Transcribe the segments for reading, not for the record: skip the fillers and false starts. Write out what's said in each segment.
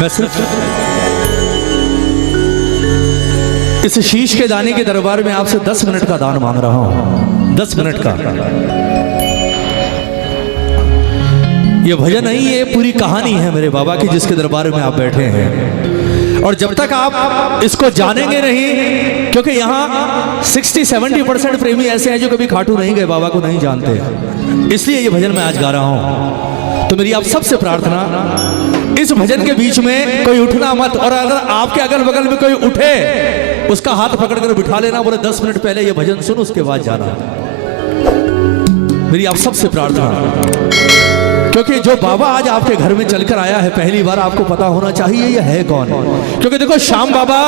मैं सिर्फ इस शीश के दाने के दरबार में आपसे 10 मिनट का दान मांग रहा हूं, 10 मिनट का। ये भजन नहीं, ये पूरी कहानी है मेरे बाबा की जिसके दरबार में आप बैठे हैं। और जब तक आप इसको जानेंगे नहीं, क्योंकि यहाँ 60-70% प्रेमी ऐसे हैं जो कभी खाटू नहीं गए, बाबा को नहीं जानते, इसलिए ये भजन मैं आज गा रहा हूं। तो मेरी आप सबसे प्रार्थना, इस भजन के बीच में कोई उठना मत, और अगर आपके अगल बगल में कोई उठे उसका हाथ पकड़कर बिठा लेना, बोले 10 मिनट पहले ये भजन सुन, उसके बाद जाना। मेरी आप सबसे प्रार्थना, क्योंकि जो बाबा आज आपके घर में चलकर आया है पहली बार, आपको पता होना चाहिए ये है कौन। क्योंकि देखो श्याम बाबा,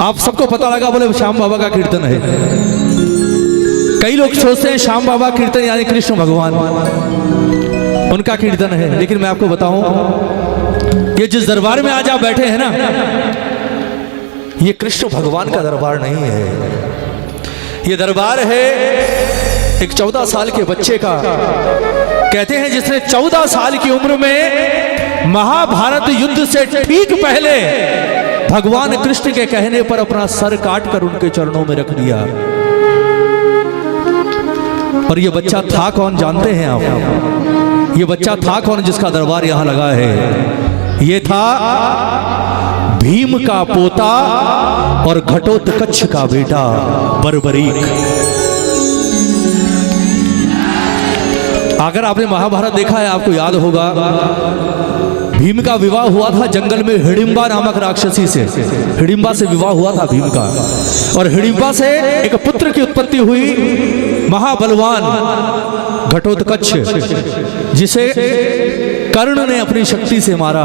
आप सबको पता लगा बोले श्याम बाबा का कीर्तन है। कई लोग सोचते हैं श्याम बाबा कीर्तन यानी कृष्ण भगवान, उनका कीर्तन है। लेकिन मैं आपको बताऊं, ये जिस दरबार में आज आप बैठे हैं ना, ये कृष्ण भगवान का दरबार नहीं है। ये दरबार है एक 14 साल के बच्चे का। कहते हैं जिसने 14 साल की उम्र में महाभारत युद्ध से ठीक पहले भगवान कृष्ण के कहने पर अपना सर काटकर उनके चरणों में रख दिया। और ये बच्चा था कौन जानते हैं आप? ये बच्चा था कौन जिसका दरबार यहां लगा है? ये था भीम का पोता और घटोत्कच का बेटा बर्बरीक। अगर आपने महाभारत देखा है आपको याद होगा, भीम का विवाह हुआ था जंगल में हिडिंबा नामक राक्षसी से। हिडिंबा से विवाह हुआ था भीम का, और हिडिंबा से एक पुत्र की उत्पत्ति हुई, महाबलवान घटोत्कच, जिसे कर्ण ने अपनी शक्ति से मारा,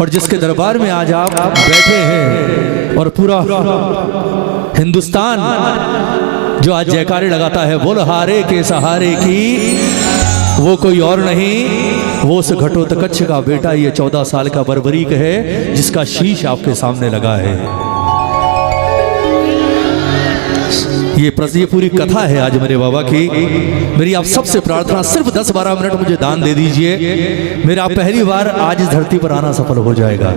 और जिसके दरबार में आज आप बैठे हैं। और पूरा हिंदुस्तान जो आज जयकारे लगाता है, बोल हारे के सहारे की, वो कोई और नहीं, वो उस घटोत्कच का बेटा ये 14 साल का बर्बरीक है, जिसका शीश आपके सामने लगा है। ये पूरी कथा है आज मेरे बाबा की। मेरी आप सबसे प्रार्थना, सिर्फ 10-12 मिनट मुझे दान दे दीजिए, मेरा पहली बार आज इस धरती पर आना सफल हो जाएगा।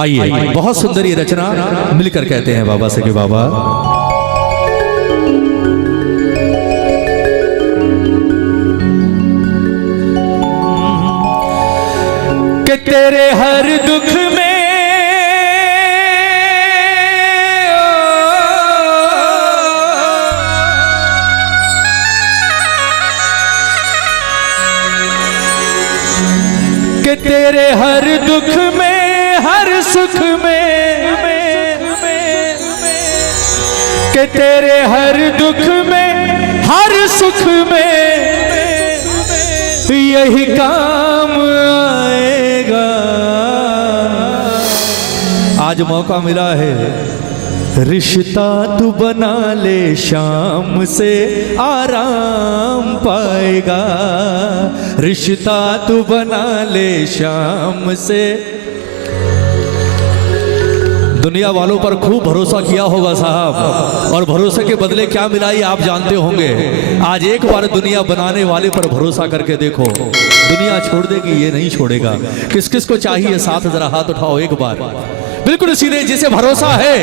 आइए, बहुत सुंदर ये रचना मिलकर कहते हैं बाबा से कि बाबा, कि तेरे हर दुख में कि तेरे हर दुख में हर सुख में, कि तेरे हर दुख में हर सुख में यही काम आएगा। आज मौका मिला है, रिश्ता तू बना ले, शाम से आराम पाएगा। रिश्ता तू बना ले, शाम से। दुनिया वालों पर खूब भरोसा किया होगा साहब, और भरोसे के बदले क्या मिला ये आप जानते होंगे। आज एक बार दुनिया बनाने वाले पर भरोसा करके देखो, दुनिया छोड़ देगी ये नहीं छोड़ेगा। किस किस को चाहिए साथ, जरा हाथ उठाओ एक बार, बिल्कुल सीधे, जिसे भरोसा है,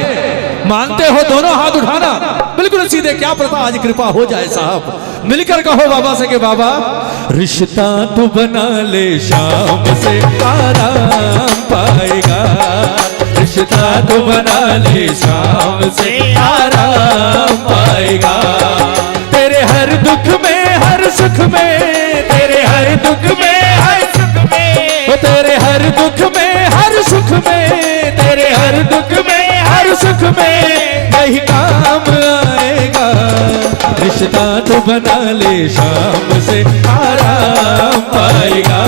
मानते हो दोनों हाथ उठाना, बिल्कुल सीधे। क्या पता आज कृपा हो जाए साहब, मिलकर कहो बाबा से कि बाबा, रिश्ता तू बना ले, शाम से आराम पाएगा। रिश्ता तू बना ले, शाम से आराम पाएगा। तेरे हर दुख में हर सुख में, तेरे हर दुख में हर सुख में, तेरे हर दुख में हर सुख में, तेरे हर दुख में हर सुख में यही काम आएगा। रिश्ता तो बना ले, शाम से आराम पाएगा।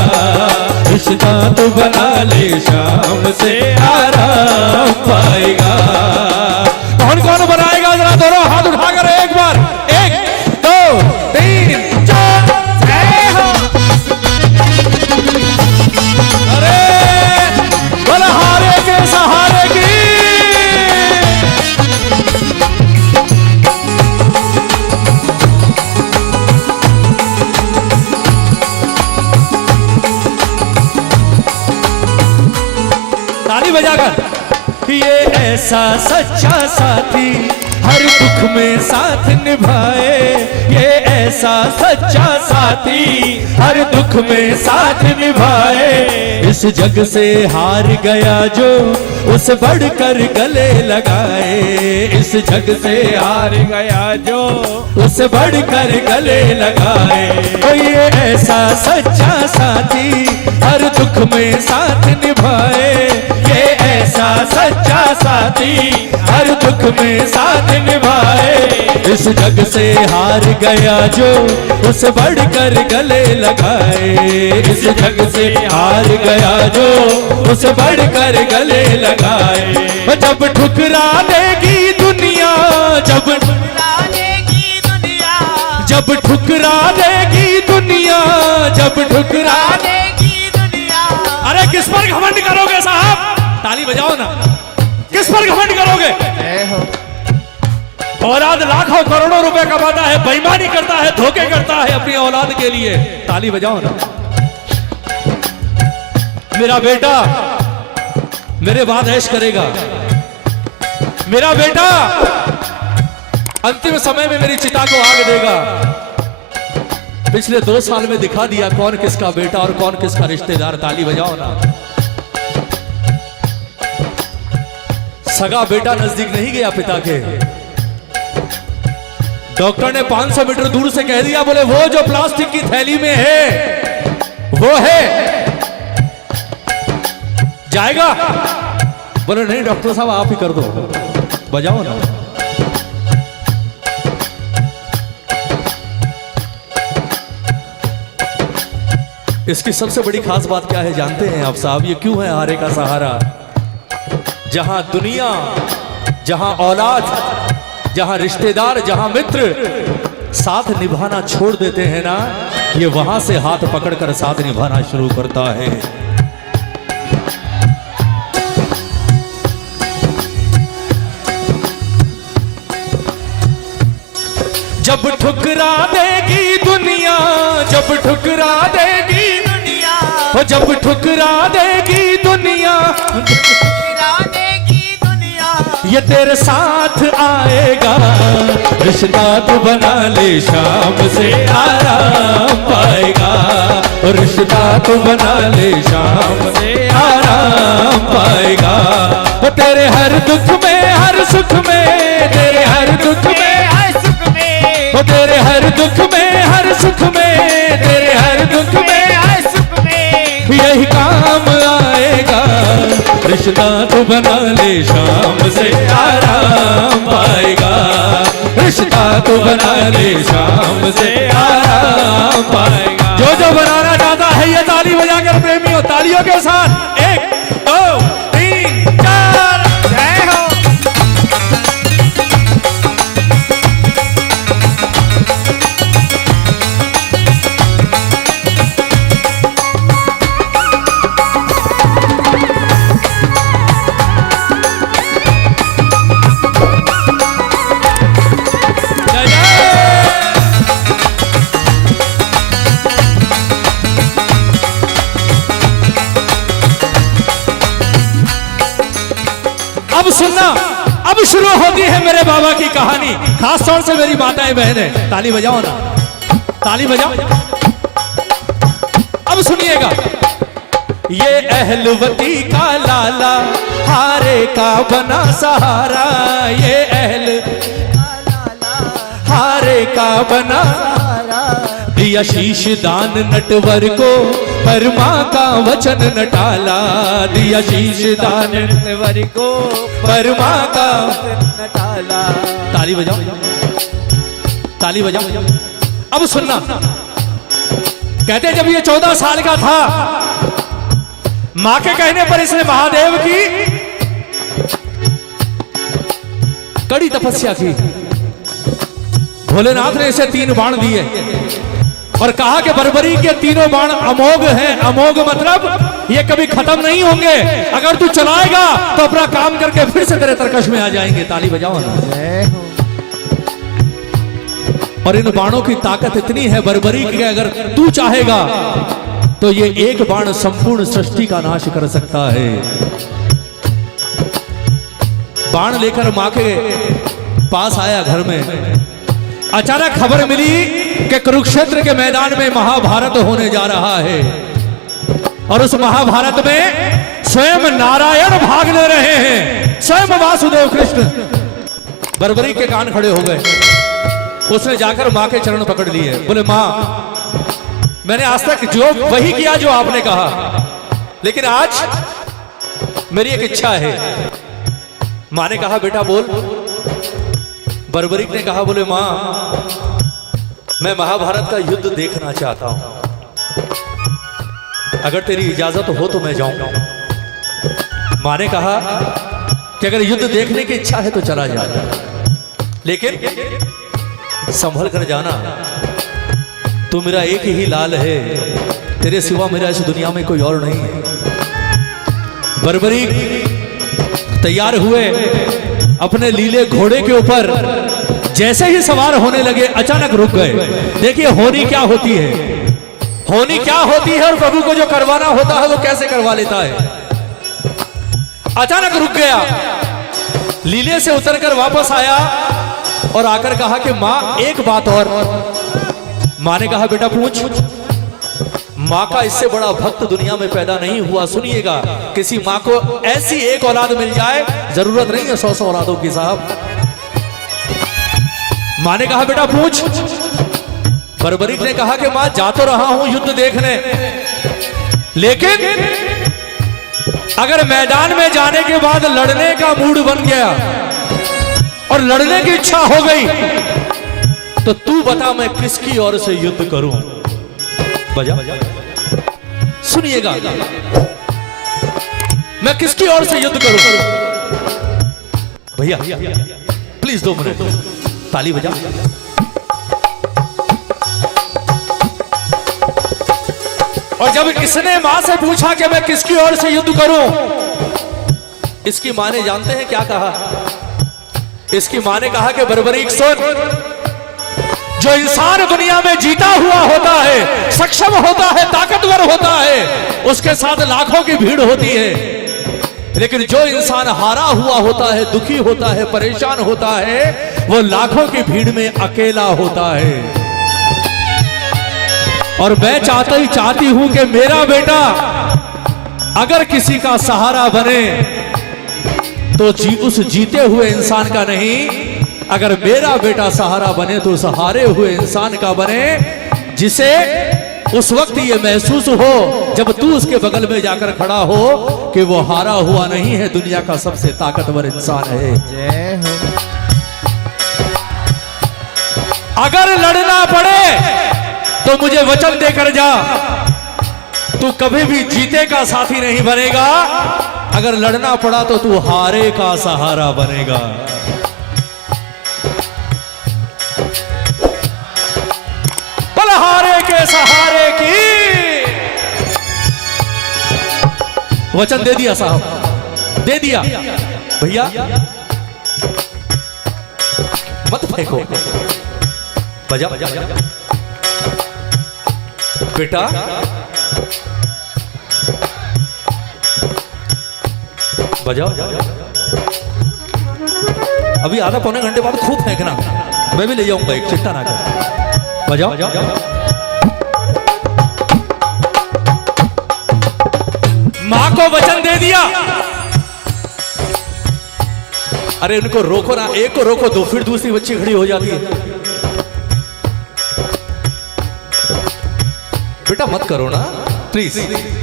रिश्ता तो बना ले, शाम से आराम पाएगा। कौन कौन बनाएगा, जरा दोनों हाथ उठाकर एक बार, 1 2 3 4 जय हो। अरे बोला हारे के सहारे की। ताली बजाकर। ये ऐसा सच्चा साथी हर दुख में साथ निभाए, ये ऐसा सच्चा साथी हर दुख में साथ निभाए। इस जग से हार गया जो उसे बढ़कर गले लगाए, इस जग से हार गया जो उसे बढ़कर गले लगाए। तो ये ऐसा सच्चा साथी हर दुख में साथ निभाए, ये ऐसा सच्चा साथी हर दुख में साथ निभाए। इस जग से हार गया जो उसे बढ़कर गले लगाए, इस जग से हार गया जो उसे बढ़कर गले लगाए। जब ठुकरा देगी दुनिया, जब ठुकरा देगी दुनिया, जब ठुकरा देगी दुनिया, जब ठुकरा देगी दुनिया। अरे किस पर घमंड करोगे साहब? ताली बजाओ ना। किस पर घमंड करोगे? औलाद लाखों करोड़ों रुपए कमाता है, बेईमानी करता है, धोखे करता है अपनी औलाद के लिए। ताली बजाओ ना। मेरा बेटा मेरे बाद ऐश करेगा, मेरा बेटा अंतिम समय में मेरी चिता को आग देगा। पिछले 2 साल में दिखा दिया कौन किसका बेटा और कौन किसका रिश्तेदार। ताली बजाओ ना। सगा बेटा नजदीक नहीं गया पिता के। डॉक्टर ने 500 मीटर दूर से कह दिया, बोले वो जो प्लास्टिक की थैली में है वो है, जाएगा? बोले नहीं डॉक्टर साहब आप ही कर दो। बजाओ ना। इसकी सबसे बड़ी खास बात क्या है जानते हैं आप साहब? ये क्यों है हारे का सहारा? जहां दुनिया, जहां औलाद, जहां रिश्तेदार, जहां मित्र साथ निभाना छोड़ देते हैं ना, ये वहां से हाथ पकड़कर साथ निभाना शुरू करता है। जब ठुकरा देगी दुनिया, जब ठुकरा देगी दुनिया, जब ठुकरा देगी दुनिया, ये तेरे साथ आएगा। रिश्ता तो बना ले शाम से आराम पाएगा, रिश्ता तो बना ले शाम से आराम पाएगा। वो तेरे हर दुख में हर सुख में, तेरे हर दुख में हर सुख में, वो तेरे हर दुख में हर सुख में, तेरे हर दुख में हर सुख में यही काम आएगा। रिश्ता तो बना ले शाम से आराम पाएगा, रिश्ता तो बना ले शाम से आराम पाएगा। जो जो बनाना चाहता है ये ताली बजाकर प्रेमियों, तालियों के साथ 1 2 3 4 जय हो। अब सुनना, अब शुरू होती है मेरे बाबा की कहानी, खास तौर से मेरी माताएं बहनें। ताली बजाओ ना, ताली बजाओ। अब सुनिएगा। ये अहलवती का लाला हारे का बना सहारा, ये अहल हारे का बना दिया शीश दान नटवर को, पर मां का वचन न टाला। दिया शीश दान नटवर को, पर मां का वचन न टाला। ताली बजाओ, ताली बजाओ। अब सुनना। कहते जब ये 14 साल का था, मां के कहने पर इसने महादेव की कड़ी तपस्या की। भोलेनाथ ने इसे 3 बाण दिए और कहा कि बर्बरी के 3 बाण अमोघ हैं। अमोघ मतलब ये कभी खत्म नहीं होंगे, अगर तू चलाएगा तो अपना काम करके फिर से तेरे तरकश में आ जाएंगे। ताली बजाओ ना। और इन बाणों की ताकत इतनी है बर्बरी की, अगर तू चाहेगा तो ये एक बाण संपूर्ण सृष्टि का नाश कर सकता है। बाण लेकर मां के पास आया घर में। अचानक खबर मिली कि कुरुक्षेत्र के मैदान में महाभारत होने जा रहा है और उस महाभारत में स्वयं नारायण भाग ले रहे हैं, स्वयं वासुदेव कृष्ण। बर्बरी के कान खड़े हो गए। उसने जाकर मां के चरण पकड़ लिए, बोले मां मैंने आज तक जो वही किया जो आपने कहा, लेकिन आज मेरी एक इच्छा है। मां ने कहा बेटा बोल। बर्बरीक ने कहा बोले मां मैं महाभारत का युद्ध देखना चाहता हूं, अगर तेरी इजाजत हो तो मैं जाऊंगा। मां ने कहा कि अगर युद्ध देखने की इच्छा है तो चला जा, लेकिन संभल कर जाना, तू मेरा एक ही लाल है, तेरे सिवा मेरा इस दुनिया में कोई और नहीं है। बर्बरीक तैयार हुए, अपने लीले घोड़े के ऊपर जैसे ही सवार होने लगे अचानक रुक गए। देखिए होनी क्या होती है, होनी क्या होती है और प्रभु को जो करवाना होता है वो कैसे करवा लेता है। अचानक रुक गया, लीले से उतरकर वापस आया और आकर कहा कि मां एक बात और। मां ने कहा बेटा पूछ। मां का इससे बड़ा भक्त दुनिया में पैदा नहीं हुआ। सुनिएगा, किसी मां को ऐसी एक औलाद मिल जाए, जरूरत नहीं है 100 औलादों की साहब। मां ने कहा बेटा पूछ। बर्बरीक ने कहा कि मां जा तो रहा हूं युद्ध देखने, लेकिन अगर मैदान में जाने के बाद लड़ने का मूड बन गया और लड़ने की इच्छा हो गई तो तू बता मैं किसकी ओर से युद्ध करूं। बजा सुनिएगा, मैं किसकी ओर से युद्ध करूं। भैया प्लीज 2 मिनट ताली बजा। और जब इसने मां से पूछा कि मैं किसकी ओर से युद्ध करूं, इसकी मां ने जानते हैं क्या कहा। इसकी मां ने कहा कि बर्बरीक सुन, जो इंसान दुनिया में जीता हुआ होता है, सक्षम होता है, ताकतवर होता है, उसके साथ लाखों की भीड़ होती है, लेकिन जो इंसान हारा हुआ होता है, दुखी होता है, परेशान होता है, वो लाखों की भीड़ में अकेला होता है। और मैं चाहती हूं कि मेरा बेटा अगर किसी का सहारा बने तो उस जीते हुए इंसान का नहीं, अगर मेरा बेटा सहारा बने तो उस हारे हुए इंसान का बने, जिसे उस वक्त ये महसूस हो जब तू उसके बगल में जाकर खड़ा हो कि वो हारा हुआ नहीं है, दुनिया का सबसे ताकतवर इंसान है। अगर लड़ना पड़े तो मुझे वचन देकर जा, तू कभी भी जीते का साथी नहीं बनेगा, अगर लड़ना पड़ा तो तू हारे का सहारा बनेगा। हारे के सहारे की वचन दे दिया साहब, दे दिया। भैया मत फेंको, बजा बेटा। बजाओ, अभी आधा पौने घंटे बाद खूब फेंकना, मैं भी ले जाऊंगा एक, चिंता ना कर। बजाओ। मां को वचन दे दिया। अरे उनको रोको ना, एक को रोको दो, फिर दूसरी बच्ची खड़ी हो जाती है। बेटा मत करो ना, प्लीज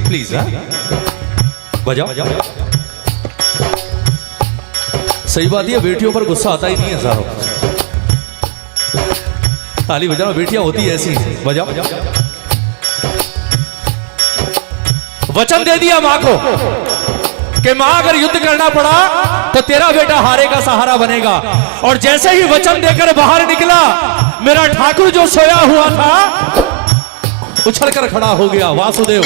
प्लीज। बजाओ। सही बात है, बेटियों पर गुस्सा आता ही नहीं है साहब। ताली बजाओ, बेटियां होती ऐसी। बजाओ। वचन दे दिया मां को कि मां अगर युद्ध करना पड़ा तो तेरा बेटा हारे का सहारा बनेगा। और जैसे ही वचन देकर बाहर निकला, मेरा ठाकुर जो सोया हुआ था उछलकर खड़ा हो गया, वासुदेव।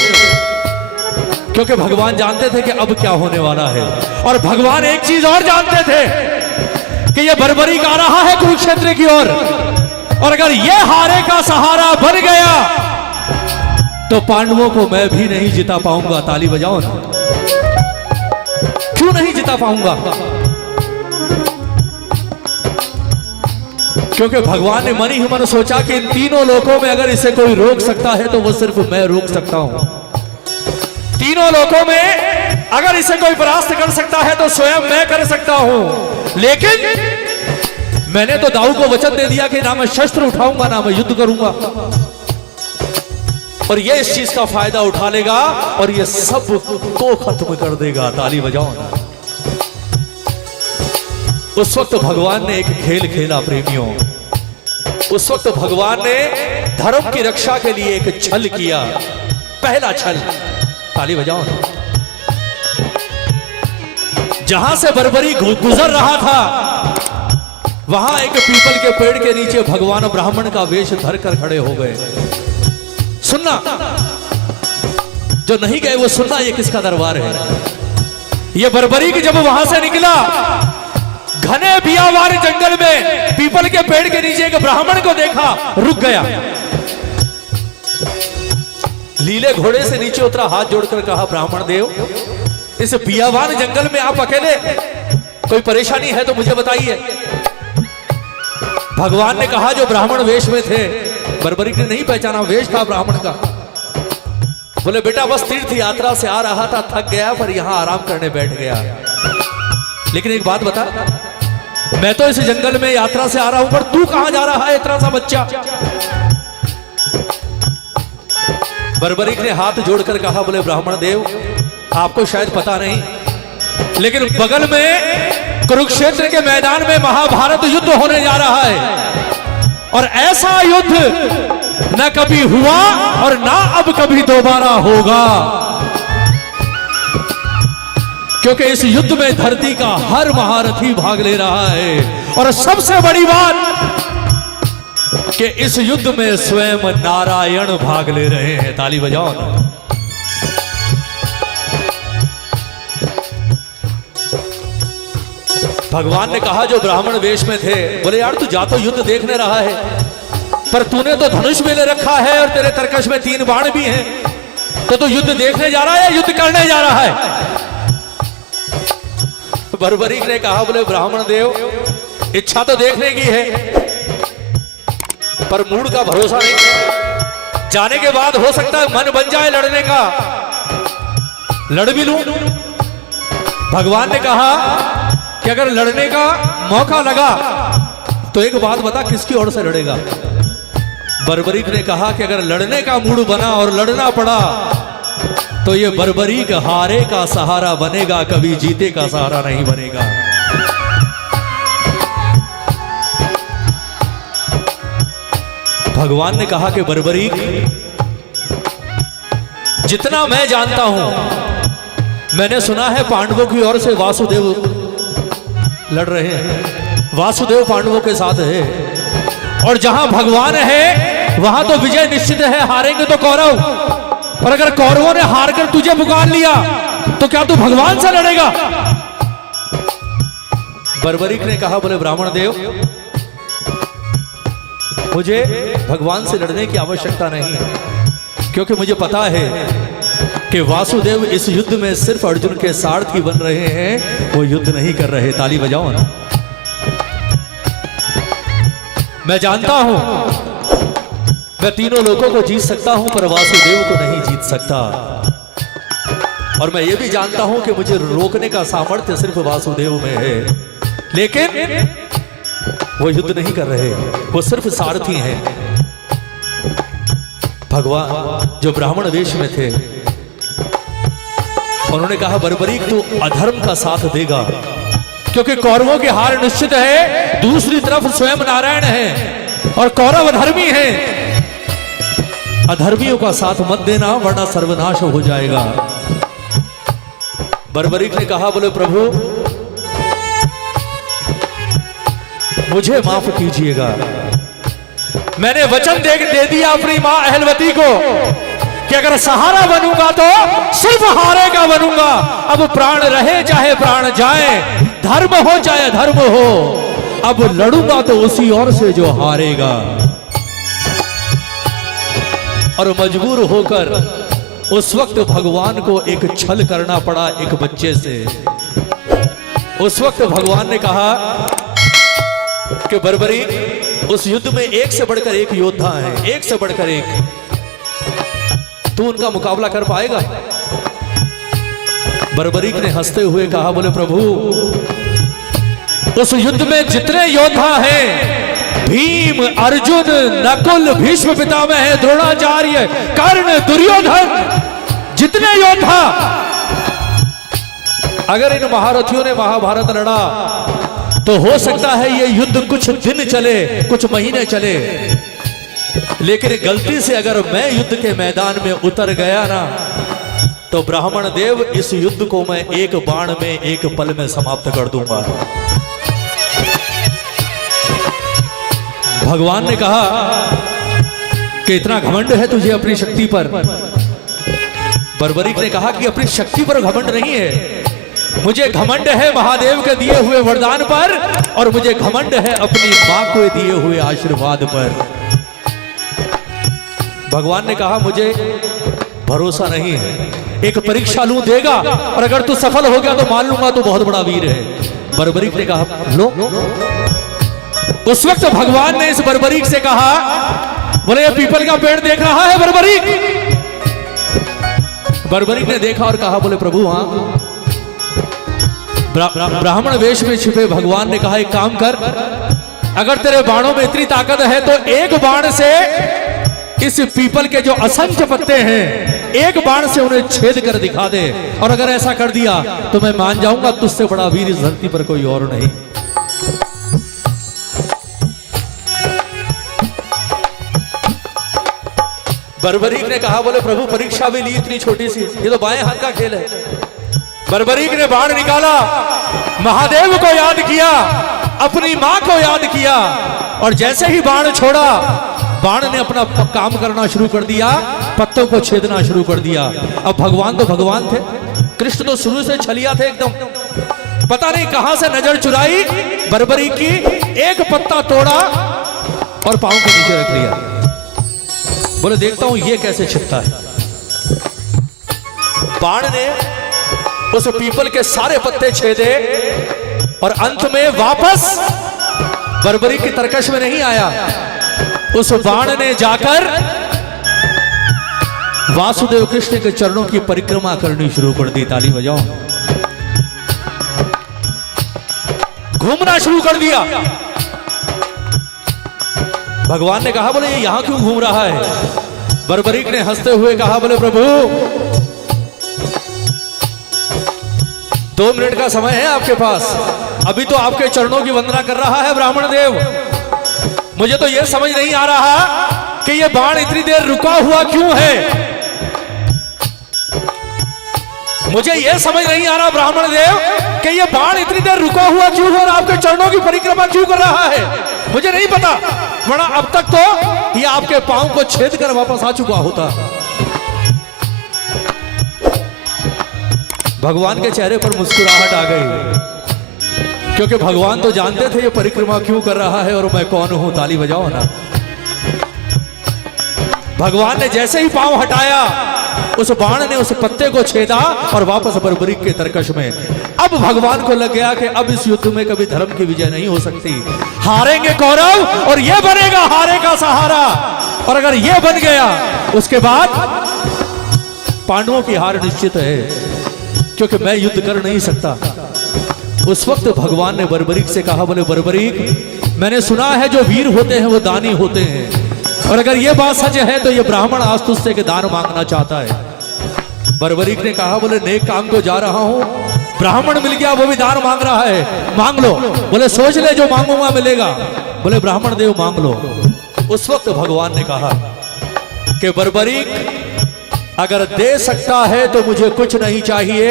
क्योंकि भगवान जानते थे कि अब क्या होने वाला है, और भगवान एक चीज और जानते थे कि ये बर्बरीक आ रहा है कुरुक्षेत्र की ओर, और अगर ये हारे का सहारा बन गया तो पांडवों को मैं भी नहीं जिता पाऊंगा। ताली बजाओ ना। क्यों नहीं जिता पाऊंगा? क्योंकि भगवान ने मन ही मन सोचा कि इन तीनों लोकों में अगर इसे कोई रोक सकता है तो वो सिर्फ मैं रोक सकता हूं। तीनों लोकों में अगर इसे कोई परास्त कर सकता है तो स्वयं मैं कर सकता हूं। लेकिन मैंने तो दाऊ को वचन दे दिया कि ना मैं शस्त्र उठाऊंगा ना मैं युद्ध करूंगा, और ये इस चीज का फायदा उठा लेगा और ये सब को खत्म कर देगा। ताली बजाओ ना। उस वक्त भगवान ने एक खेल खेला प्रेमियों। उस वक्त भगवान ने धर्म की रक्षा के लिए एक छल किया, पहला छल। ताली बजाओ ना। जहां से बर्बरी गुजर रहा था वहां एक पीपल के पेड़ के नीचे भगवान ब्राह्मण का वेश धरकर खड़े हो गए। सुनना, जो नहीं गए वो सुनना, ये किसका दरबार है। ये बर्बरी की जब वहां से निकला, घने बियावान जंगल में पीपल के पेड़ के नीचे एक ब्राह्मण को देखा, रुक गया। लीले घोड़े से नीचे उतरा, हाथ जोड़कर कहा, ब्राह्मण देव, इस बियावान जंगल में आप अकेले, कोई परेशानी है तो मुझे बताइए। भगवान ने कहा, जो ब्राह्मण वेश में थे, बर्बरी ने नहीं पहचाना, वेश था ब्राह्मण का। बोले, बेटा बस तीर्थ यात्रा से आ रहा था, थक गया, पर यहां आराम करने बैठ गया। लेकिन एक बात बता, मैं तो इस जंगल में यात्रा से आ रहा हूं, पर तू कहां जा रहा है इतना सा बच्चा। बर्बरीक ने हाथ जोड़कर कहा, बोले ब्राह्मण देव, आपको शायद पता नहीं, लेकिन बगल में कुरुक्षेत्र के मैदान में महाभारत युद्ध होने जा रहा है, और ऐसा युद्ध न कभी हुआ और ना अब कभी दोबारा होगा, क्योंकि इस युद्ध में धरती का हर महारथी भाग ले रहा है। और सबसे बड़ी बात कि इस युद्ध में स्वयं नारायण भाग ले रहे हैं। ताली बजाओ ना। भगवान ने कहा, जो ब्राह्मण वेश में थे, बोले यार तू जा तो युद्ध देखने रहा है, पर तूने तो धनुष में ले रखा है और तेरे तरकश में 3 बाण भी हैं, तो तू युद्ध देखने जा रहा है या युद्ध करने जा रहा है। बर्बरीक ने कहा, बोले ब्राह्मण देव, इच्छा तो देखने की है, पर मूड का भरोसा नहीं। जाने के बाद हो सकता है मन बन जाए लड़ने का, लड़ भी लूं। भगवान ने कहा कि अगर लड़ने का मौका लगा तो एक बात बता, किसकी ओर से लड़ेगा। बर्बरीक ने कहा कि अगर लड़ने का मूड बना और लड़ना पड़ा तो ये बर्बरीक हारे का सहारा बनेगा, कभी जीते का सहारा नहीं बनेगा। भगवान ने कहा कि बर्बरीक, जितना मैं जानता हूं, मैंने सुना है पांडवों की ओर से वासुदेव लड़ रहे हैं, वासुदेव पांडवों के साथ है, और जहां भगवान है वहां तो विजय निश्चित है, हारेंगे तो कौरव। और अगर कौरवों ने हार कर तुझे पुकार लिया तो क्या तू भगवान से लड़ेगा। बर्बरीक ने कहा, बोले ब्राह्मण देव, मुझे भगवान से लड़ने की आवश्यकता नहीं है, क्योंकि मुझे पता है कि वासुदेव इस युद्ध में सिर्फ अर्जुन के सारथी बन रहे हैं, वो युद्ध नहीं कर रहे। ताली बजाओ ना। मैं जानता हूं मैं तीनों लोगों को जीत सकता हूं, पर वासुदेव को नहीं जीत सकता, और मैं ये भी जानता हूं कि मुझे रोकने का सामर्थ्य सिर्फ वासुदेव में है, लेकिन वो युद्ध नहीं कर रहे, वो सिर्फ सारथी हैं। भगवान जो ब्राह्मण वेश में थे, उन्होंने कहा, बर्बरीक तू अधर्म का साथ देगा, क्योंकि कौरवों की हार निश्चित है, दूसरी तरफ स्वयं नारायण है और कौरव अधर्मी हैं। अधर्मियों का साथ मत देना, वरना सर्वनाश हो जाएगा। बर्बरीक ने कहा, बोले प्रभु मुझे माफ कीजिएगा, मैंने वचन दे दिया अपनी मां अहलवती को कि अगर सहारा बनूंगा तो सिर्फ हारे का बनूंगा। अब प्राण रहे चाहे प्राण जाए, धर्म हो चाहे अधर्म हो, अब लड़ूंगा तो उसी ओर से जो हारेगा। और मजबूर होकर उस वक्त भगवान को एक छल करना पड़ा एक बच्चे से। उस वक्त भगवान ने कहा कि बर्बरीक उस युद्ध में एक से बढ़कर एक योद्धा है, एक से बढ़कर एक। तू उनका मुकाबला कर पाएगा? बर्बरीक ने हंसते हुए कहा, बोले प्रभु उस युद्ध में जितने योद्धा हैं, भीम, अर्जुन, नकुल, भीष्म पितामह, द्रोणाचार्य, कर्ण, दुर्योधन, जितने योद्धा, अगर इन महारथियों ने महाभारत लड़ा तो हो सकता है ये युद्ध कुछ दिन चले, कुछ महीने चले, लेकिन गलती से अगर मैं युद्ध के मैदान में उतर गया ना, तो ब्राह्मण देव इस युद्ध को मैं एक बाण में, एक पल में समाप्त कर दूंगा। भगवान ने कहा कि इतना घमंड है तुझे अपनी शक्ति पर? बर्बरीक ने कहा कि अपनी शक्ति पर घमंड नहीं है, मुझे घमंड है महादेव के दिए हुए वरदान पर, और मुझे घमंड है अपनी मां को दिए हुए आशीर्वाद पर। भगवान ने कहा मुझे भरोसा नहीं है, एक परीक्षा लूं देगा, और अगर तू सफल हो गया तो मान लूंगा तू बहुत बड़ा वीर है। बर्बरीक ने कहा लो। उस वक्त भगवान ने इस बर्बरीक से कहा, बोले ये पीपल का पेड़ देख रहा है बर्बरीक? बर्बरीक ने देखा और कहा, बोले प्रभु हाँ। ब्राह्मण वेश में छिपे भगवान ने कहा, एक काम कर, अगर तेरे बाणों में इतनी ताकत है तो एक बाण से इस पीपल के जो असंख्य पत्ते हैं, एक बाण से उन्हें छेद कर दिखा दे, और अगर ऐसा कर दिया तो मैं मान जाऊंगा तुझसे बड़ा वीर इस धरती पर कोई और नहीं। बर्बरीक ने कहा, बोले प्रभु परीक्षा भी ली इतनी छोटी सी, ये तो बाएं हाथ का खेल है। बर्बरीक ने बाण निकाला, महादेव को याद किया, अपनी मां को याद किया, और जैसे ही बाण छोड़ा, बाण ने अपना काम करना शुरू कर दिया, पत्तों को छेदना शुरू कर दिया। अब भगवान तो भगवान थे, कृष्ण तो शुरू से छलिया थे एकदम। पता नहीं कहां से नजर चुराई बर्बरीक की, एक पत्ता तोड़ा और पांव के नीचे रख लिया। बोले देखता हूं ये कैसे छिपता है। बाण ने उस पीपल के सारे पत्ते छेदे, और अंत में वापस बर्बरीक की तरकश में नहीं आया। उस बाण ने जाकर वासुदेव कृष्ण के चरणों की परिक्रमा करनी शुरू कर दी। ताली बजाओ। घूमना शुरू कर दिया। भगवान ने कहा, बोले ये यहां क्यों घूम रहा है? बर्बरीक ने हंसते हुए कहा, बोले प्रभु 2 मिनट का समय है आपके पास, अभी तो आपके चरणों की वंदना कर रहा है ब्राह्मण देव। मुझे तो यह समझ नहीं आ रहा कि यह बाण इतनी देर रुका हुआ क्यों है। मुझे यह समझ नहीं आ रहा ब्राह्मण देव कि यह बाण इतनी देर रुका हुआ क्यों है और आपके चरणों की परिक्रमा क्यों कर रहा है। मुझे नहीं पता, वरना अब तक तो यह आपके पांव को छेद कर वापस आ चुका होता। भगवान के चेहरे पर मुस्कुराहट आ गई, क्योंकि भगवान तो जानते थे ये परिक्रमा क्यों कर रहा है और मैं कौन हूं। ताली बजाओ ना। भगवान ने जैसे ही पांव हटाया, उस बाण ने उस पत्ते को छेदा और वापस बर्बरीक के तरकश में। अब भगवान को लग गया कि अब इस युद्ध में कभी धर्म की विजय नहीं हो सकती, हारेंगे कौरव और ये बनेगा हारे का सहारा। और अगर ये बन गया उसके बाद पांडवों की हार निश्चित है, क्योंकि मैं युद्ध कर नहीं सकता। उस वक्त भगवान ने बर्बरीक से कहा, बोले बर्बरीक मैंने सुना है जो वीर होते हैं वो दानी होते हैं, और अगर ये बात सच है तो ये ब्राह्मण आज तुझसे के दान मांगना चाहता है। बर्बरीक ने कहा, बोले नेक काम को जा रहा हूं, ब्राह्मण मिल गया वो भी दान मांग रहा है, मांग लो। बोले सोच ले जो मांगूंगा मिलेगा। बोले ब्राह्मण देव मांग लो। उस वक्त भगवान ने कहा कि बर्बरीक अगर दे सकता है तो मुझे कुछ नहीं चाहिए,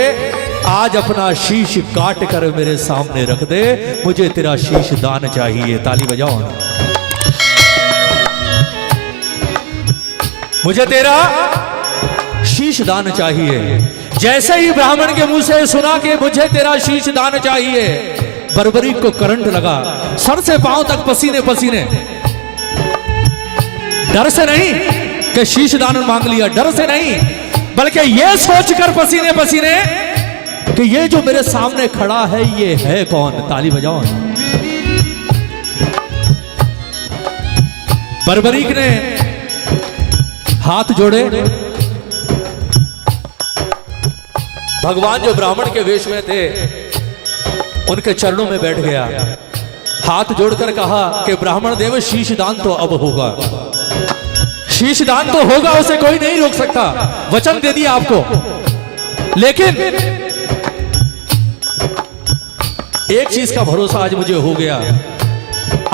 आज अपना शीश काट कर मेरे सामने रख दे, मुझे तेरा शीश दान चाहिए। ताली बजाओ ना। मुझे तेरा शीश दान चाहिए। जैसे ही ब्राह्मण के मुंह से सुना कि मुझे तेरा शीश दान चाहिए, बर्बरीक को करंट लगा, सर से पांव तक पसीने पसीने। डर से नहीं कि शीश दान मांग लिया, डर से नहीं, बल्कि यह सोचकर पसीने पसीने कि ये जो मेरे सामने खड़ा है ये है कौन। ताली बजाओ। बर्बरीक ने हाथ जोड़े, भगवान जो ब्राह्मण के वेश में थे उनके चरणों में बैठ गया, हाथ जोड़कर कहा कि ब्राह्मण देव शीश दान तो अब होगा, शीश दान तो होगा, उसे कोई नहीं रोक सकता, वचन दे दिया आपको। लेकिन एक चीज का भरोसा आज मुझे हो गया,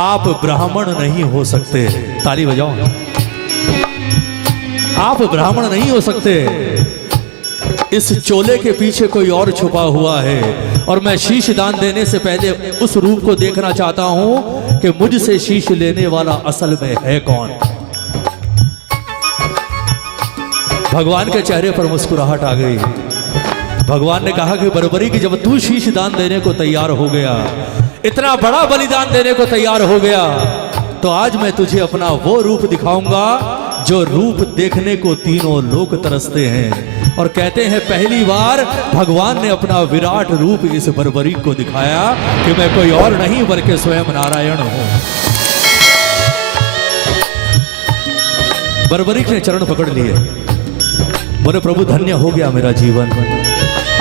आप ब्राह्मण नहीं हो सकते। ताली बजाओ। आप ब्राह्मण नहीं हो सकते, इस चोले के पीछे कोई और छुपा हुआ है, और मैं शीश दान देने से पहले उस रूप को देखना चाहता हूं कि मुझसे शीश लेने वाला असल में है कौन। भगवान के चेहरे पर मुस्कुराहट आ गई। भगवान ने कहा कि बर्बरी की जब तू शीश दान देने को तैयार हो गया, इतना बड़ा बलिदान देने को तैयार हो गया, तो आज मैं तुझे अपना वो रूप दिखाऊंगा जो रूप देखने को तीनों लोग तरसते हैं। और कहते हैं पहली बार भगवान ने अपना विराट रूप इस बर्बरीक को दिखाया कि मैं कोई और नहीं बल्कि स्वयं नारायण हूं। बर्बरीक ने चरण पकड़ लिए, बोले प्रभु धन्य हो गया मेरा जीवन,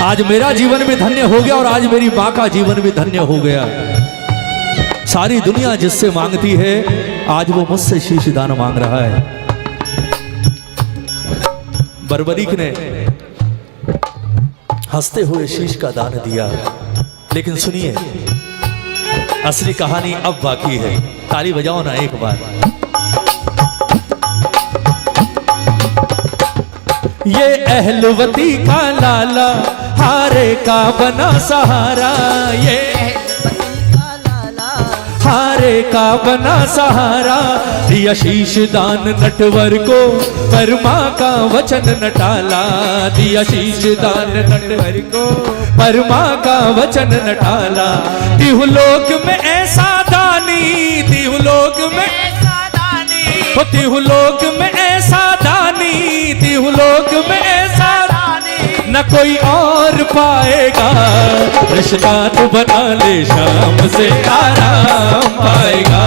आज मेरा जीवन भी धन्य हो गया और आज मेरी मां का जीवन भी धन्य हो गया। सारी दुनिया जिससे मांगती है आज वो मुझसे शीश दान मांग रहा है। बर्बरीक ने हंसते हुए शीश का दान दिया। लेकिन सुनिए, असली कहानी अब बाकी है। ताली बजाओ ना एक बार। ये अहलवती का लाला हारे का बना सहारा, ये हारे का बना सहारा, दिया शीश दान नटवर को परमा का वचन न टाला, दिया शीश दान नटवर को परमा का वचन न टाला। तिहुलोक में ऐसा दानी, तिहुलोक में ऐसा दानी, तिहुलोक में ऐसा दानी, तिहुलोक में ऐसा दानी न कोई और पाएगा। रिश्ता तू बना ले शाम से आराम पाएगा,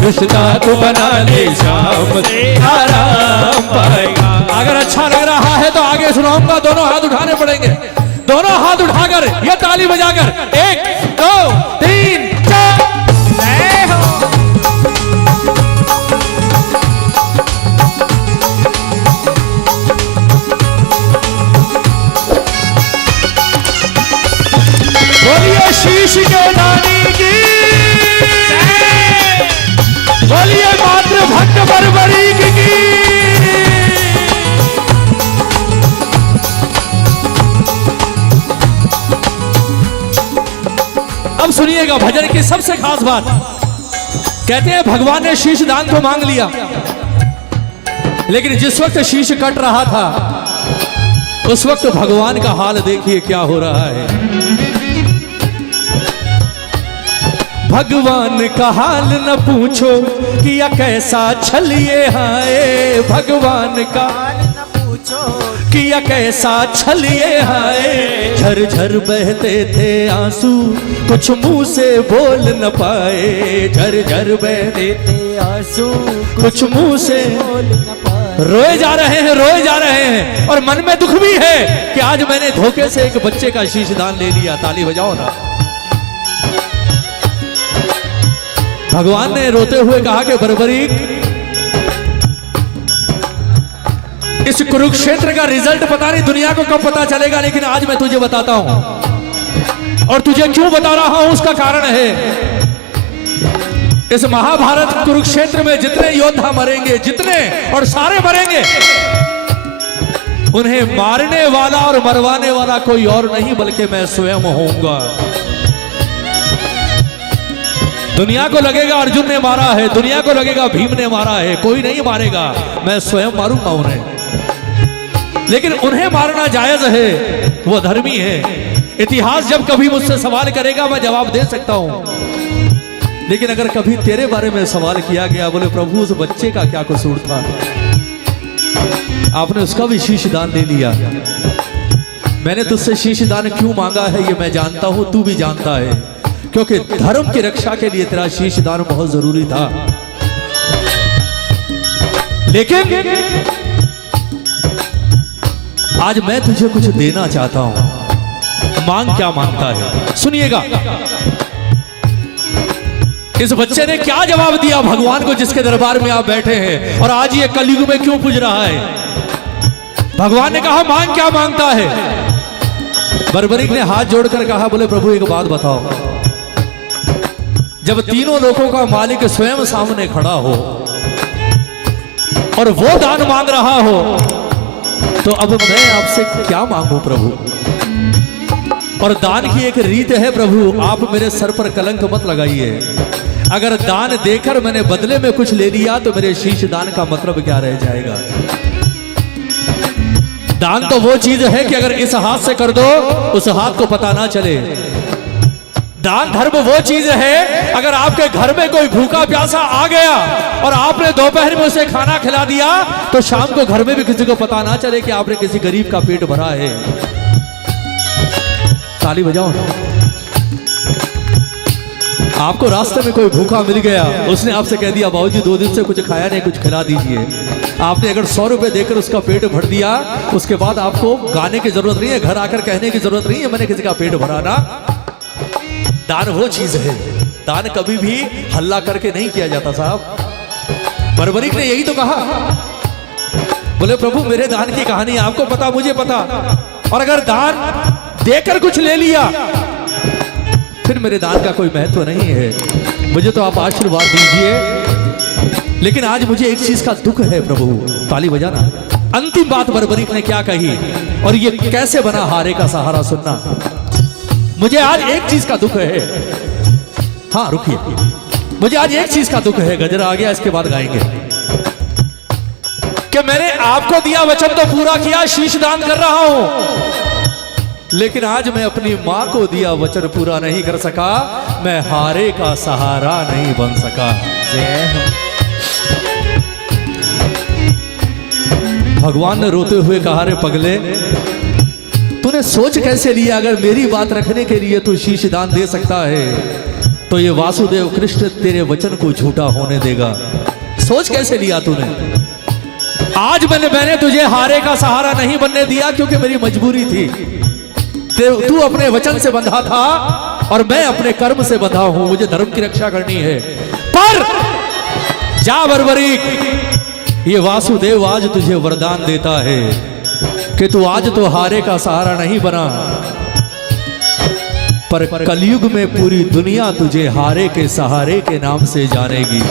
रिश्ता तू बना ले शाम से आराम पाएगा। अगर अच्छा लग रहा है तो आगे सुनाऊंगा, दोनों हाथ उठाने पड़ेंगे, दोनों हाथ उठाकर ये ताली बजाकर 1 2 3 4 बोलिए शीश के दानी की, बोलिए मातृ भक्त बर्बरीक की। अब सुनिएगा भजन की सबसे खास बात। कहते हैं भगवान ने शीश दान तो मांग लिया, लेकिन जिस वक्त शीश कट रहा था उस वक्त भगवान का हाल देखिए क्या हो रहा है। भगवान का हाल न पूछो किया कैसा छलिए हाय, भगवान का हाल न पूछो किया कैसा छलिए हाय। झरझर बहते थे आंसू कुछ मुंह से बोल न पाए, झरझर बहते थे आंसू कुछ मुंह से बोल न पाए। रोए जा रहे हैं, रोए जा रहे हैं, और मन में दुख भी है कि आज मैंने धोखे से एक बच्चे का शीश दान ले लिया। ताली बजाओ ना। भगवान ने रोते हुए कहा कि बर्बरीक, इस कुरुक्षेत्र का रिजल्ट पता नहीं दुनिया को कब पता चलेगा, लेकिन आज मैं तुझे बताता हूं। और तुझे क्यों बता रहा हूं उसका कारण है, इस महाभारत कुरुक्षेत्र में जितने योद्धा मरेंगे, जितने और सारे मरेंगे, उन्हें मारने वाला और मरवाने वाला कोई और नहीं बल्कि मैं स्वयं होऊंगा। दुनिया को लगेगा अर्जुन ने मारा है, दुनिया को लगेगा भीम ने मारा है, कोई नहीं मारेगा, मैं स्वयं मारूंगा उन्हें। लेकिन उन्हें मारना जायज है, वो धर्मी है। इतिहास जब कभी मुझसे सवाल करेगा मैं जवाब दे सकता हूं। लेकिन अगर कभी तेरे बारे में सवाल किया गया, बोले प्रभु उस बच्चे का क्या कसूर था, आपने उसका भी शीश दान ले लिया। मैंने तुझसे शीश दान क्यों मांगा है ये मैं जानता हूं, तू भी जानता है, क्योंकि धर्म की रक्षा के लिए तेरा शीश दान बहुत जरूरी था। लेकिन आज मैं तुझे कुछ देना चाहता हूं। मांग क्या मांगता है, सुनिएगा। इस बच्चे ने क्या जवाब दिया भगवान को जिसके दरबार में आप बैठे हैं, और आज ये कलयुग में क्यों पूज रहा है। भगवान ने कहा मांग क्या मांगता है। बर्बरीक ने हाथ जोड़कर कहा, बोले प्रभु एक बात बताओ, जब तीनों लोगों का मालिक स्वयं सामने खड़ा हो और वो दान मांग रहा हो, तो अब मैं आपसे क्या मांगू प्रभु। और दान की एक रीत है प्रभु, आप मेरे सर पर कलंक मत लगाइए। अगर दान देकर मैंने बदले में कुछ ले लिया तो मेरे शीश दान का मतलब क्या रह जाएगा। दान तो वो चीज है कि अगर इस हाथ से कर दो उस हाथ को पता ना चले। दान धर्म वो चीज है, अगर आपके घर में कोई भूखा प्यासा आ गया और आपने दोपहर में उसे खाना खिला दिया तो शाम को घर में भी किसी को पता ना चले कि आपने किसी गरीब का पेट भरा है। ताली बजाओ। आपको रास्ते में कोई भूखा मिल गया, उसने आपसे कह दिया बाबूजी 2 दिन से कुछ खाया नहीं, कुछ खिला दीजिए। आपने अगर 100 रुपए देकर उसका पेट भर दिया, उसके बाद आपको गाने की जरूरत नहीं है, घर आकर कहने की जरूरत नहीं है मैंने किसी का पेट भरा ना। दान वो चीज है, दान कभी भी हल्ला करके नहीं किया जाता साहब। बर्बरीक ने यही तो कहा, बोले प्रभु मेरे दान की कहानी आपको पता मुझे पता, और अगर दान देकर कुछ ले लिया फिर मेरे दान का कोई महत्व नहीं है। मुझे तो आप आशीर्वाद दीजिए, लेकिन आज मुझे एक चीज का दुख है प्रभु। ताली बजाना। अंतिम बात बर्बरीक ने क्या कही और ये कैसे बना हारे का सहारा, सुनना। मुझे आज एक चीज का दुख है। हाँ रुकिए, मुझे आज एक चीज का दुख है। गजरा आ गया, इसके बाद गाएंगे। कि मैंने आपको दिया वचन तो पूरा किया, शीश दान कर रहा हूं, लेकिन आज मैं अपनी मां को दिया वचन पूरा नहीं कर सका। मैं हारे का सहारा नहीं बन सका। भगवान ने रोते हुए कहा, रे पगले तूने सोच कैसे लिया, अगर मेरी बात रखने के लिए तू शीश दान दे सकता है तो ये वासुदेव कृष्ण तेरे वचन को झूठा होने देगा। सोच कैसे लिया तूने। आज मैंने तुझे हारे का सहारा नहीं बनने दिया क्योंकि मेरी मजबूरी थी। तू अपने वचन से बंधा था और मैं अपने कर्म से बंधा हूं, मुझे धर्म की रक्षा करनी है। पर जा बर्बरीक, ये वासुदेव आज तुझे वरदान देता है कि तू आज तो हारे का सहारा नहीं बना, पर कलयुग में पूरी दुनिया तुझे हारे के सहारे के नाम से जानेगी।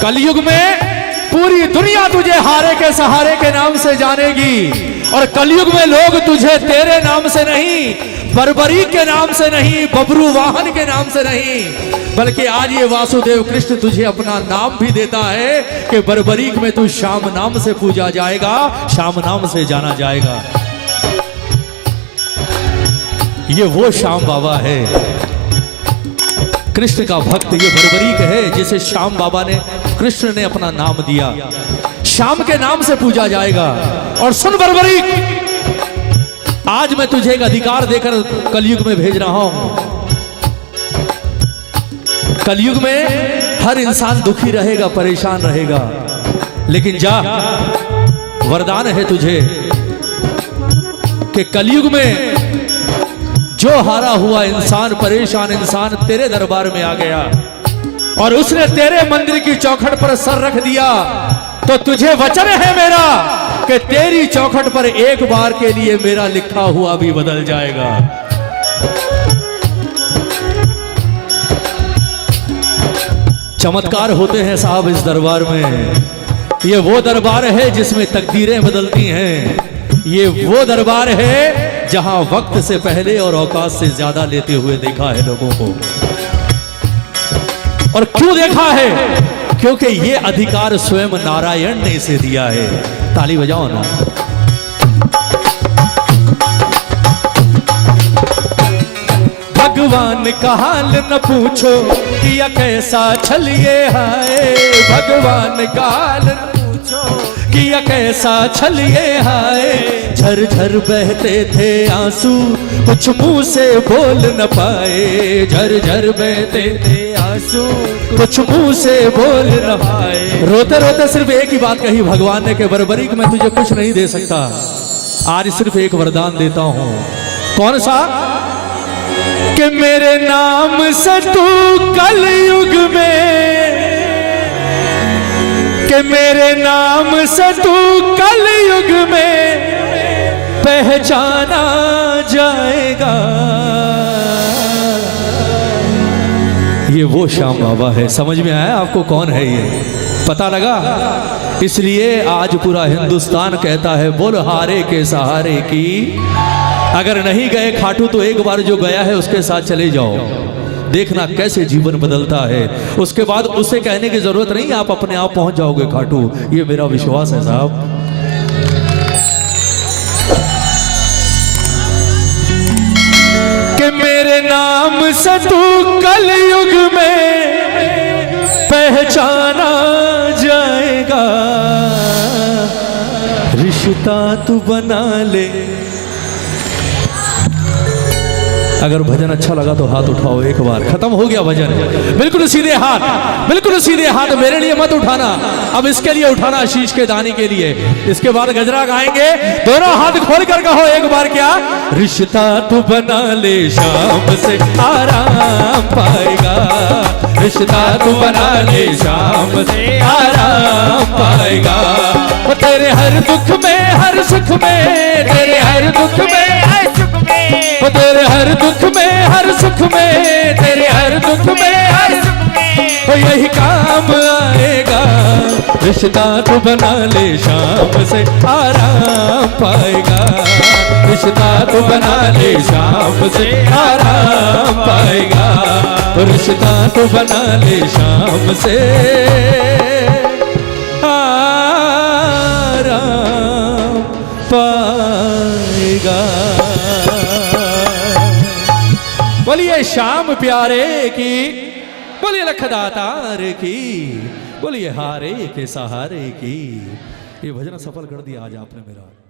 कलयुग में पूरी दुनिया तुझे हारे के सहारे के नाम से जानेगी, और कलयुग में लोग तुझे तेरे नाम से नहीं, बर्बरीक के नाम से नहीं, बबरू वाहन के नाम से नहीं, बल्कि आज ये वासुदेव कृष्ण तुझे अपना नाम भी देता है कि बर्बरीक में तू श्याम नाम से पूजा जाएगा, श्याम नाम से जाना जाएगा। ये वो श्याम बाबा है, कृष्ण का भक्त ये बर्बरीक है जिसे श्याम बाबा ने, कृष्ण ने अपना नाम दिया। श्याम के नाम से पूजा जाएगा। और सुन बर्बरीक, आज मैं तुझे एक अधिकार देकर कलयुग में भेज रहा हूं। कलयुग में हर इंसान दुखी रहेगा, परेशान रहेगा, लेकिन जा, वरदान है तुझे कि कलयुग में जो हारा हुआ इंसान, परेशान इंसान तेरे दरबार में आ गया और उसने तेरे मंदिर की चौखट पर सर रख दिया, तो तुझे वचन है मेरा कि तेरी चौखट पर एक बार के लिए मेरा लिखा हुआ भी बदल जाएगा। चमत्कार होते हैं साहब इस दरबार में। ये वो दरबार है जिसमें तकदीरें बदलती हैं। ये वो दरबार है जहां वक्त से पहले और औकात से ज्यादा लेते हुए देखा है लोगों को। और क्यों देखा है? क्योंकि ये अधिकार स्वयं नारायण ने इसे दिया है। ताली बजाओ ना। भगवान का हाल न पूछो किया कैसा छलिए हाय, भगवान का हाल न पूछो किया कैसा छलिए हाय। झरझर बहते थे आंसू कुछ मुंह से बोल न पाए, झरझर बहते थे आंसू हंसू कुछ मुंह से बोल न पाए। रोते रोते सिर्फ एक ही बात कही भगवान ने कि बर्बरी कि मैं तुझे कुछ नहीं दे सकता, आज सिर्फ एक वरदान देता हूं। कौन सा? कि मेरे नाम से तू कलयुग में, कि मेरे नाम से तू कलयुग में पहचाना जाएगा। ये वो श्याम बाबा है। समझ में आया आपको कौन है ये? पता लगा? इसलिए आज पूरा हिंदुस्तान कहता है बोल हारे के सहारे की। अगर नहीं गए खाटू तो एक बार जो गया है उसके साथ चले जाओ, देखना कैसे जीवन बदलता है। उसके बाद उसे कहने की जरूरत नहीं, आप अपने आप पहुंच जाओगे खाटू। ये मेरा विश्वास है साहब। कि मेरे नाम से तू कलयुग में पहचाना जाएगा। रिश्ता तू बना ले। अगर भजन अच्छा लगा तो हाथ उठाओ एक बार। खत्म हो गया भजन। बिल्कुल सीधे हाथ, बिल्कुल सीधे हाथ। मेरे लिए मत उठाना, अब इसके लिए उठाना, शीश के दानी के लिए। इसके बाद गजरा गाएंगे, दोनों हाथ खोल कर कहो एक बार क्या? रिश्ता तू बना ले शाम से आराम पाएगा। रिश्ता तू बना ले शाम से आराम पाएगा। वो तेरे हर दुख में हर सुख में, तेरे हर दुख में हर सुख में, वो तेरे हर दुख में हर सुख में, तेरे हर दुख में हर सुख में वो यही काम आएगा। रिश्ता तू बना ले शाम से आराम पाएगा। रिश्ता तू बना ले शाम से आराम पाएगा। रिश्ता तू बना ले शाम से आराम पाएगा। बोलिए श्याम प्यारे की, बोलिए लखदातार की, बोलिए हारे के सहारे की। ये भजन सफल कर दिया आज आपने मेरा।